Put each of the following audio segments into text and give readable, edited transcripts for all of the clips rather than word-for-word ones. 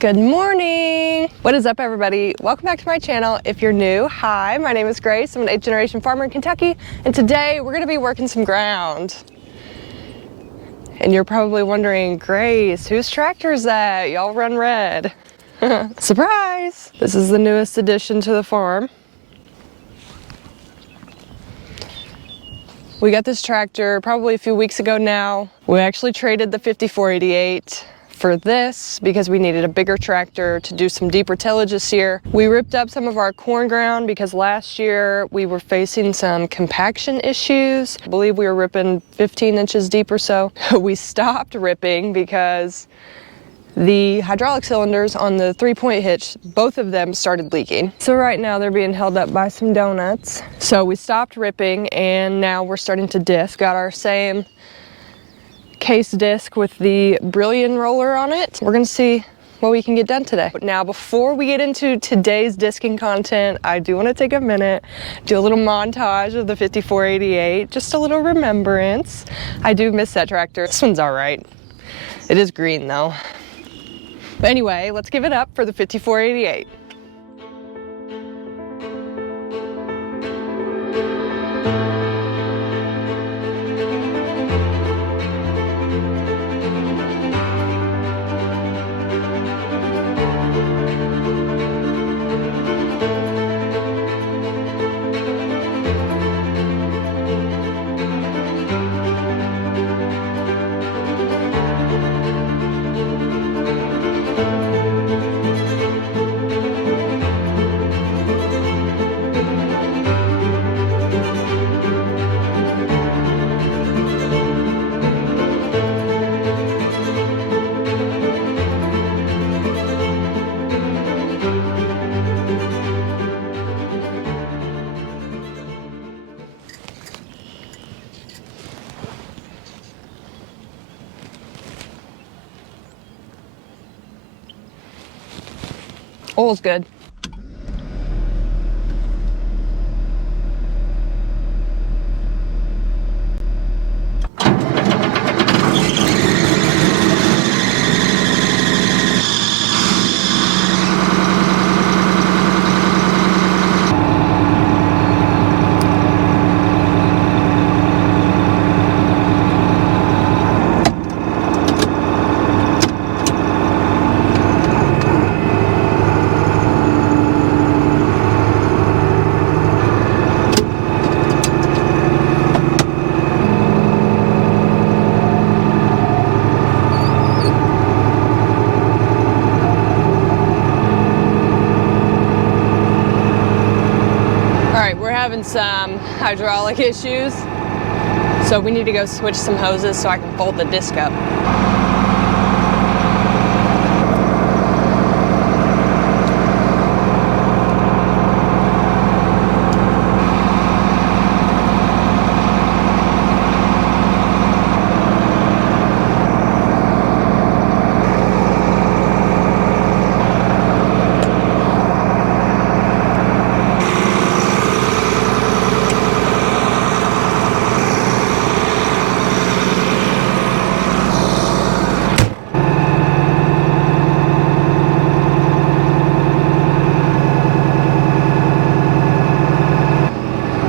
Good morning! What is up, everybody? Welcome back to my channel. If you're new, hi, my name is Grace. I'm an 8th generation farmer in Kentucky, and today we're gonna be working some ground. And you're probably wondering, Grace, whose tractor is that? Y'all run red. Surprise! This is the newest addition to the farm. We got this tractor probably a few weeks ago now. We actually traded the 5488 for this because we needed a bigger tractor to do some deeper tillage this year. We ripped up some of our corn ground because last year we were facing some compaction issues. I believe we were ripping 15 inches deep or so. We stopped ripping because the hydraulic cylinders on the 3-point hitch, both of them started leaking. So right now they're being held up by some donuts. So we stopped ripping and now we're starting to disc. Got our same case disc with the Brillion roller on it. We're gonna see what we can get done today. Now, before we get into today's disking content, I do want to take a minute, do a little montage of the 5488, just a little remembrance. I do miss that tractor. This one's all right. It is green though. But anyway, let's give it up for the 5488. Oil's good. Having some hydraulic issues, so we need to go switch some hoses so I can fold the disc up.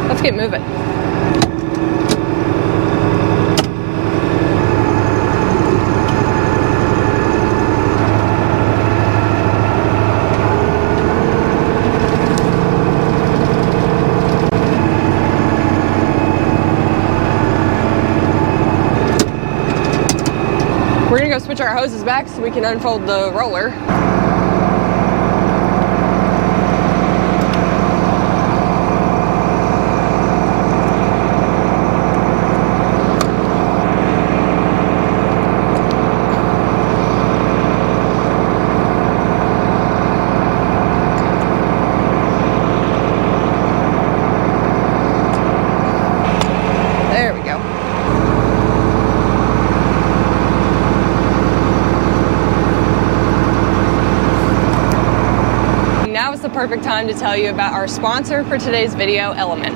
Let's get moving. We're gonna go switch our hoses back so we can unfold the roller. The perfect time to tell you about our sponsor for today's video, Element.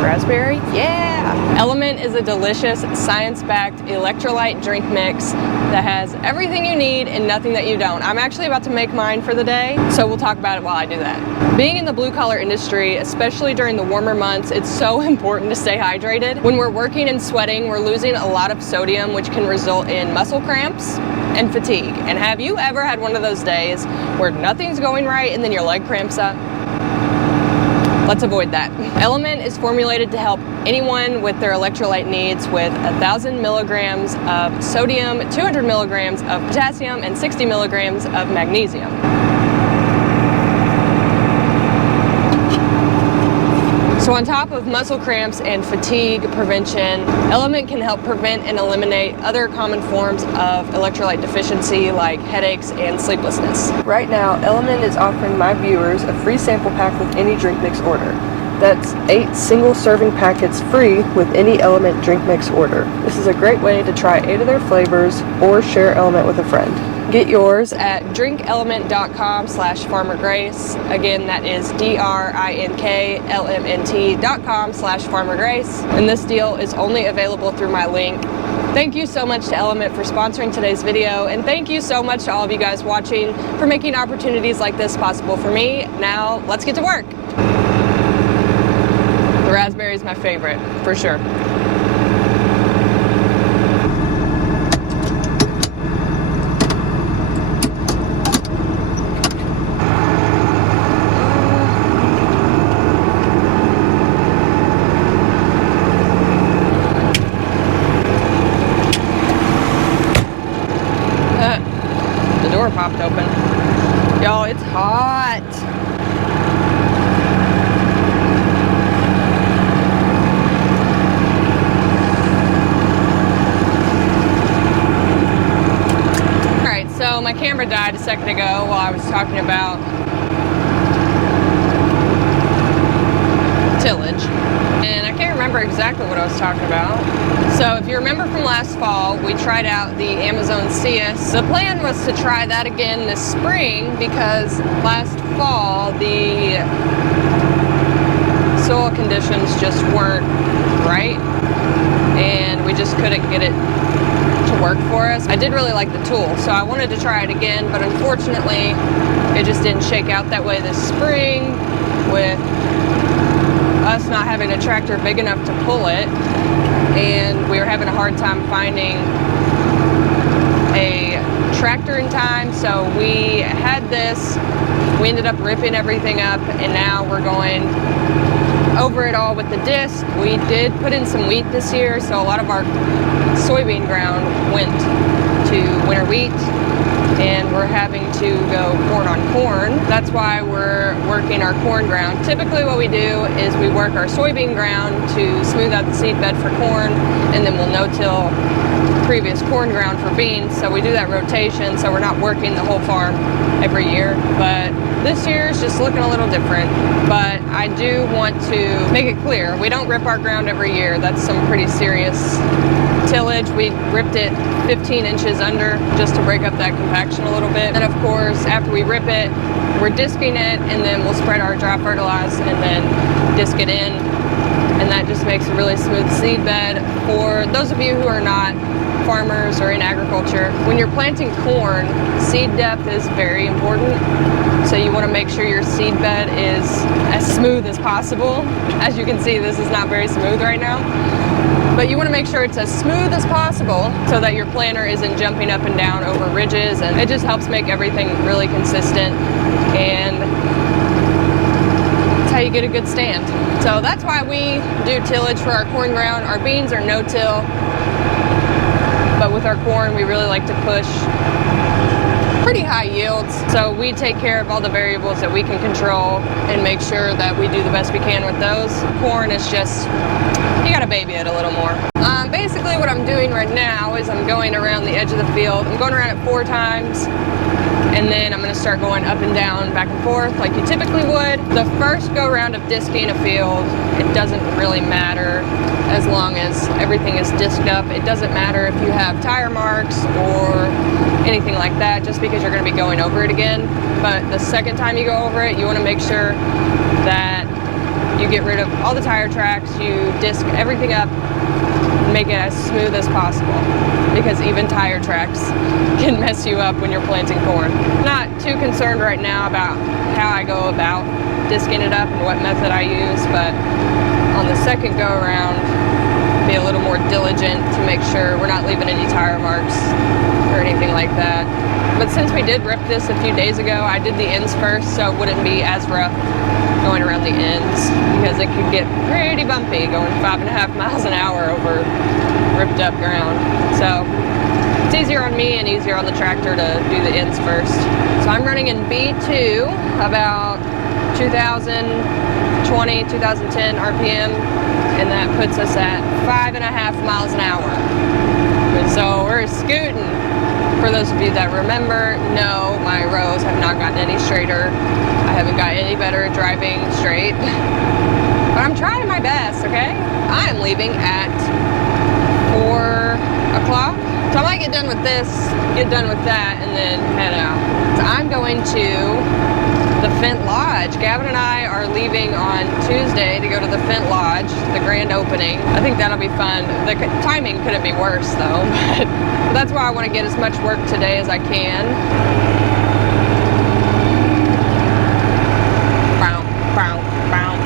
Raspberry? Yeah! Element is a delicious, science-backed electrolyte drink mix that has everything you need and nothing that you don't. I'm actually about to make mine for the day, so we'll talk about it while I do that. Being in the blue-collar industry, especially during the warmer months, it's so important to stay hydrated. When we're working and sweating, we're losing a lot of sodium, which can result in muscle cramps and fatigue. And have you ever had one of those days where nothing's going right and then your leg cramps up? Let's avoid that. Element is formulated to help anyone with their electrolyte needs with 1,000 milligrams of sodium, 200 milligrams of potassium, and 60 milligrams of magnesium. So on top of muscle cramps and fatigue prevention, Element can help prevent and eliminate other common forms of electrolyte deficiency like headaches and sleeplessness. Right now, Element is offering my viewers a free sample pack with any drink mix order. That's 8 single serving packets free with any Element drink mix order. This is a great way to try 8 of their flavors or share Element with a friend. Get yours at drinkelement.com/farmergrace. Again, that is drinklmnt.com/farmergrace. And this deal is only available through my link. Thank you so much to Element for sponsoring today's video, and thank you so much to all of you guys watching for making opportunities like this possible for me. Now, let's get to work. The raspberry is my favorite, for sure. The door popped open. Y'all, it's hot. So my camera died a second ago while I was talking about tillage, and I can't remember exactly what I was talking about. So if you remember from last fall, we tried out the Amazon CS. The plan was to try that again this spring because last fall the soil conditions just weren't right, and we just couldn't get it to work for us. I did really like the tool, so I wanted to try it again, but unfortunately it just didn't shake out that way this spring with us not having a tractor big enough to pull it, and we were having a hard time finding a tractor in time. So we had this, we ended up ripping everything up, and now we're going over it all with the disc. We did put in some wheat this year, so a lot of our soybean ground went to winter wheat, and we're having to go corn on corn. That's why we're working our corn ground. Typically what we do is we work our soybean ground to smooth out the seed bed for corn, and then we'll no-till previous corn ground for beans. So we do that rotation, so we're not working the whole farm every year. But this year is just looking a little different. But I do want to make it clear, we don't rip our ground every year. That's some pretty serious tillage. We ripped it 15 inches under just to break up that compaction a little bit. And of course, after we rip it, we're disking it, and then we'll spread our dry fertilize and then disc it in. And that just makes a really smooth seed bed. For those of you who are not farmers or in agriculture, when you're planting corn, seed depth is very important. So you want to make sure your seed bed is as smooth as possible. As you can see, this is not very smooth right now. But you want to make sure it's as smooth as possible so that your planter isn't jumping up and down over ridges, and it just helps make everything really consistent, and that's how you get a good stand. So that's why we do tillage for our corn ground. Our beans are no-till, but with our corn we really like to push pretty high yields. So we take care of all the variables that we can control and make sure that we do the best we can with those. Corn is just, you gotta baby it a little more. Basically what I'm doing right now is I'm going around the edge of the field. I'm going around it 4 times, and then I'm gonna start going up and down, back and forth like you typically would. The first go round of disking a field, it doesn't really matter as long as everything is disked up. It doesn't matter if you have tire marks or anything like that, just because you're gonna be going over it again. But the second time you go over it, you wanna make sure that You get rid of all the tire tracks, you disc everything up, and make it as smooth as possible. Because even tire tracks can mess you up when you're planting corn. Not too concerned right now about how I go about disking it up and what method I use, but on the second go around, be a little more diligent to make sure we're not leaving any tire marks or anything like that. But since we did rip this a few days ago, I did the ends first, so it wouldn't be as rough going around the ends, because it could get pretty bumpy going 5.5 miles an hour over ripped up ground. So it's easier on me and easier on the tractor to do the ends first. So I'm running in B2 about 2020, 2010 RPM, and that puts us at 5.5 miles an hour. And so we're scooting. For those of you that remember, no, my rows have not gotten any straighter. I haven't got any better at driving straight. But I'm trying my best, okay? I am leaving at 4 o'clock. So I might get done with this, get done with that, and then head out. So I'm going to the Fent Lodge. Gavin and I are leaving on Tuesday to go to the Fent Lodge, the grand opening. I think that'll be fun. The timing couldn't be worse though, but that's why I want to get as much work today as I can. Bow, bow, bow.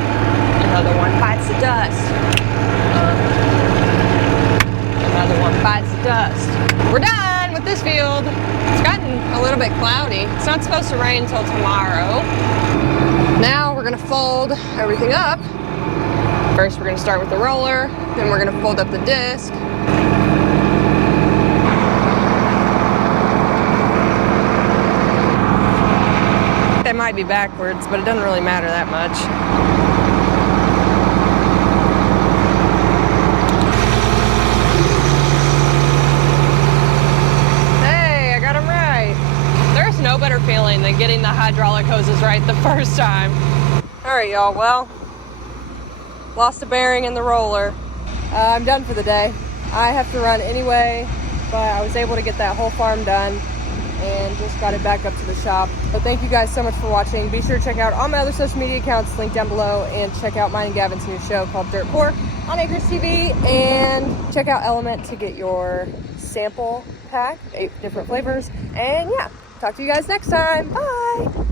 Another one bites the dust. Another one bites the dust. We're done with this field. It's gotten a little bit cloudy. It's not supposed to rain until tomorrow. Now we're gonna fold everything up. First we're gonna start with the roller, then we're gonna fold up the disc. That might be backwards, but it doesn't really matter that much. No better feeling than getting the hydraulic hoses right the first time. All right, y'all, well, lost a bearing in the roller. I'm done for the day. I have to run anyway, but I was able to get that whole farm done and just got it back up to the shop. So thank you guys so much for watching. Be sure to check out all my other social media accounts linked down below, and check out mine and Gavin's new show called Dirt Poor on Acres TV, and check out Element to get your sample pack, 8 different flavors. And yeah, talk to you guys next time. Bye.